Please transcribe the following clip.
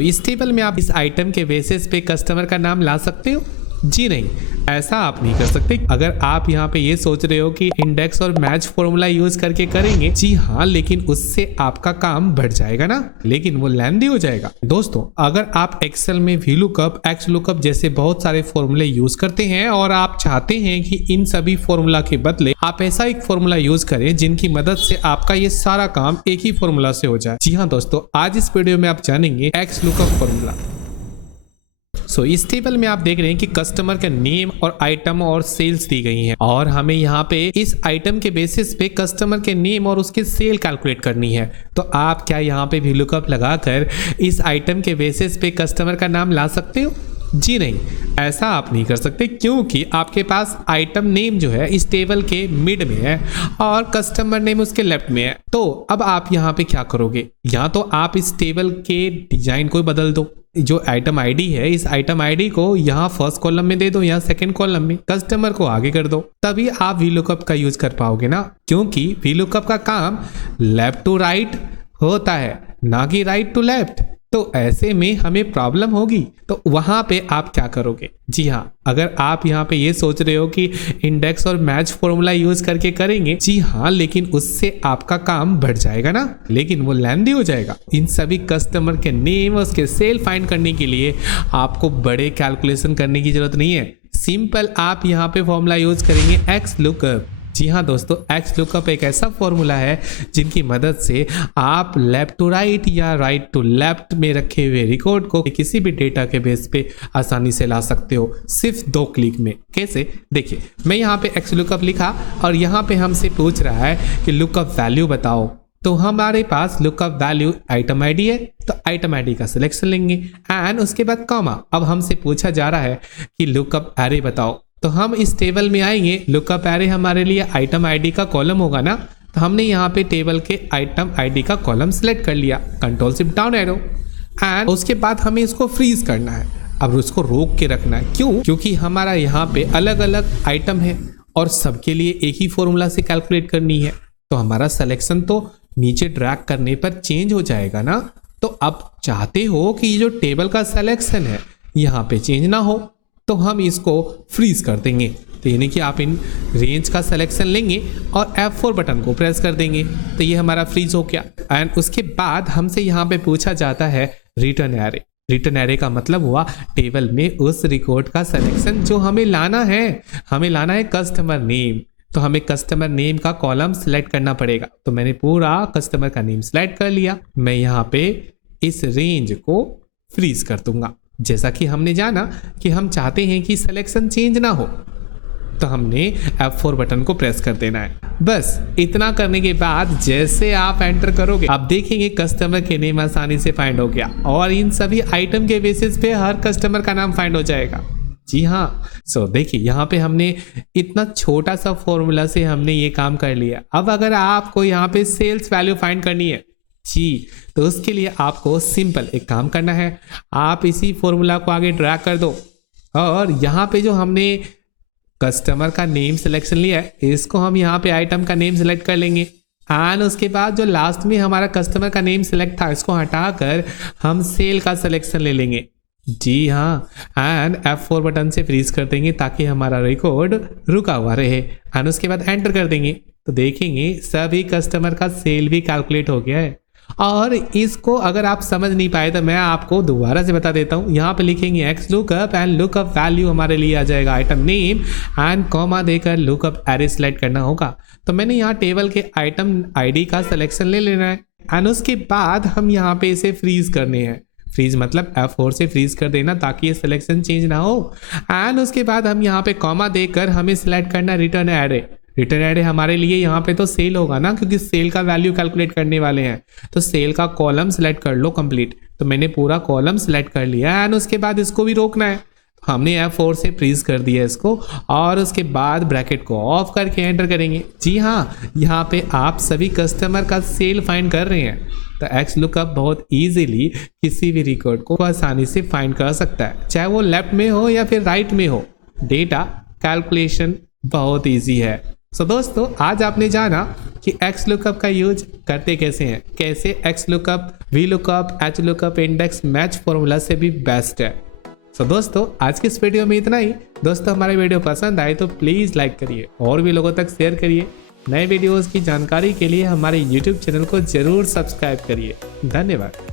इस टेबल में आप इस आइटम के बेसिस पे कस्टमर का नाम ला सकते हो? जी नहीं, ऐसा आप नहीं कर सकते। अगर आप यहाँ पे ये सोच रहे हो कि इंडेक्स और मैच फॉर्मूला यूज करके करेंगे, जी हाँ, लेकिन उससे आपका काम बढ़ जाएगा ना, लेकिन वो लेंथी हो जाएगा। दोस्तों, अगर आप एक्सेल में VLOOKUP, XLOOKUP जैसे बहुत सारे फॉर्मूले यूज करते हैं और आप चाहते हैं कि इन सभी फॉर्मूला के बदले आप ऐसा एक फॉर्मूला यूज करें जिनकी मदद से आपका ये सारा काम एक ही फॉर्मूला से हो जाए। जी हाँ दोस्तों, आज इस वीडियो में आप जानेंगे XLOOKUP फॉर्मूला। इस टेबल में आप देख रहे हैं कि कस्टमर का नेम और आइटम और सेल्स दी गई हैं और हमें यहाँ पे इस आइटम के बेसिस पे कस्टमर के नेम और उसके सेल कैलकुलेट करनी है। तो आप क्या यहाँ पे VLOOKUP लगाकर इस आइटम के बेसिस पे कस्टमर का नाम ला सकते हो? जी नहीं, ऐसा आप नहीं कर सकते, क्योंकि आपके पास आइटम नेम जो है इस टेबल के मिड में है और कस्टमर नेम उसके लेफ्ट में है। तो अब आप यहाँ पे क्या करोगे, या तो आप इस टेबल के डिजाइन को बदल दो। जो आइटम आईडी है, इस आइटम आईडी को यहाँ फर्स्ट कॉलम में दे दो या सेकंड कॉलम में, कस्टमर को आगे कर दो, तभी आप VLOOKUP का यूज कर पाओगे ना, क्योंकि VLOOKUP का काम लेफ्ट टू राइट होता है, ना कि राइट टू लेफ्ट। तो ऐसे में हमें प्रॉब्लम होगी। तो वहां पे आप क्या करोगे? जी हाँ, अगर आप यहाँ पे ये सोच रहे हो कि इंडेक्स और मैच फॉर्मूला यूज करके करेंगे, जी हाँ, लेकिन उससे आपका काम बढ़ जाएगा ना, लेकिन वो लेंथी हो जाएगा। इन सभी कस्टमर के नेम और उसके सेल फाइंड करने के लिए आपको बड़े कैलकुलेशन करने की जरूरत नहीं है। सिंपल आप यहाँ पे फॉर्मूला यूज करेंगे XLOOKUP। जी हाँ दोस्तों, XLOOKUP एक ऐसा फॉर्मूला है जिनकी मदद से आप लेफ्ट टू राइट या राइट टू लेफ्ट में रखे हुए रिकॉर्ड को किसी भी डेटा के बेस पे आसानी से ला सकते हो, सिर्फ 2 क्लिक में। कैसे? देखिए, मैं यहाँ पे XLOOKUP लिखा और यहाँ पे हमसे पूछ रहा है कि लुकअप वैल्यू बताओ। तो हमारे पास लुकअप वैल्यू आइटम आईडी है, तो आइटम आईडी का सिलेक्शन लेंगे एंड उसके बाद कॉमा। अब हमसे पूछा जा रहा है कि लुकअप एरे बताओ, तो हम इस टेबल में आएंगे। लुकअप एरे हमारे लिए आइटम आईडी का कॉलम होगा ना, तो हमने यहाँ पे टेबल के आइटम आईडी का कॉलम सिलेक्ट कर लिया, control shift down arrow, and उसके बाद हमें इसको फ्रीज करना है। अब उसको रोक के रखना है, क्यों? क्योंकि हमारा यहाँ पे अलग अलग आइटम है और सबके लिए एक ही फॉर्मूला से कैलकुलेट करनी है, तो हमारा सिलेक्शन तो नीचे ड्रैग करने पर चेंज हो जाएगा ना। तो अब चाहते हो कि ये जो टेबल का सिलेक्शन है यहाँ पे चेंज ना हो, तो हम इसको फ्रीज कर देंगे। तो यानी कि आप इन रेंज का सिलेक्शन लेंगे और F4 बटन को प्रेस कर देंगे, तो ये हमारा फ्रीज हो गया। एंड उसके बाद हमसे यहाँ पे पूछा जाता है रिटर्न एरे। रिटर्न एरे का मतलब हुआ टेबल में उस रिकॉर्ड का सिलेक्शन जो हमें लाना है। हमें लाना है कस्टमर नेम, तो हमें कस्टमर नेम का कॉलम सिलेक्ट करना पड़ेगा। तो मैंने पूरा कस्टमर का नेम सिलेक्ट कर लिया। मैं यहाँ पे इस रेंज को फ्रीज कर दूंगा। जैसा कि हमने जाना कि हम चाहते हैं कि सिलेक्शन चेंज ना हो, तो हमने F4 बटन को प्रेस कर देना है। बस इतना करने के बाद जैसे आप एंटर करोगे, आप देखेंगे कस्टमर के नेम आसानी से फाइंड हो गया और इन सभी आइटम के बेसिस पे हर कस्टमर का नाम फाइंड हो जाएगा। जी हाँ, देखिए यहाँ पे हमने इतना छोटा सा फॉर्मूला से हमने ये काम कर लिया। अब अगर आपको यहाँ पे सेल्स वैल्यू फाइंड करनी है जी, तो उसके लिए आपको सिंपल एक काम करना है। आप इसी फॉर्मूला को आगे ड्रैग कर दो और यहाँ पे जो हमने कस्टमर का नेम सिलेक्शन लिया है, इसको हम यहाँ पे आइटम का नेम सिलेक्ट कर लेंगे एंड उसके बाद जो लास्ट में हमारा कस्टमर का नेम सिलेक्ट था, इसको हटाकर हम सेल का सिलेक्शन ले लेंगे। जी हाँ, एंड F4 बटन से फ्रीज कर देंगे ताकि हमारा रिकॉर्ड रुका हुआ रहे एंड उसके बाद एंटर कर देंगे। तो देखेंगे सभी कस्टमर का सेल भी कैलकुलेट हो गया है। और इसको अगर आप समझ नहीं पाए तो मैं आपको दोबारा से बता देता हूँ। यहाँ पे लिखेंगे XLOOKUP एंड लुकअप वैल्यू हमारे लिए आ जाएगा आइटम नेम एंड कॉमा देकर लुकअप एरे सिलेक्ट करना होगा। तो मैंने यहाँ टेबल के आइटम आईडी का सिलेक्शन ले लेना है एंड उसके बाद हम यहाँ पे इसे फ्रीज करने हैं। फ्रीज मतलब F4 से फ्रीज कर देना ताकि ये सिलेक्शन चेंज ना हो। एंड उसके बाद हम यहाँ पे कॉमा देकर हमें सिलेक्ट करना रिटर्न एरे। रिटर्न एरे हमारे लिए यहाँ पे तो सेल होगा ना, क्योंकि सेल का वैल्यू कैलकुलेट करने वाले हैं। तो सेल का कॉलम सिलेक्ट कर लो कंप्लीट। तो मैंने पूरा कॉलम सिलेक्ट कर लिया एंड उसके बाद इसको भी रोकना है। हमने F4 से फ्रीज कर दिया इसको और उसके बाद ब्रैकेट को ऑफ करके एंटर करेंगे। जी हाँ, यहाँ पे आप सभी कस्टमर का सेल फाइंड कर रहे हैं। तो XLOOKUP बहुत इजीली किसी भी रिकॉर्ड को आसानी से फाइंड कर सकता है, चाहे वो लेफ्ट में हो या फिर राइट में हो। डेटा कैलकुलेशन बहुत इजी है। सो दोस्तों आज आपने जाना कि एक्स लुकअप का यूज करते कैसे हैं, कैसे x lookup, V lookup, H lookup, index, match formula से भी बेस्ट है। सो दोस्तों आज की इस वीडियो में इतना ही। दोस्तों हमारे वीडियो पसंद आए तो प्लीज़ लाइक करिए और भी लोगों तक शेयर करिए। नए वीडियोस की जानकारी के लिए हमारे YouTube चैनल को जरूर सब्सक्राइब करिए। धन्यवाद।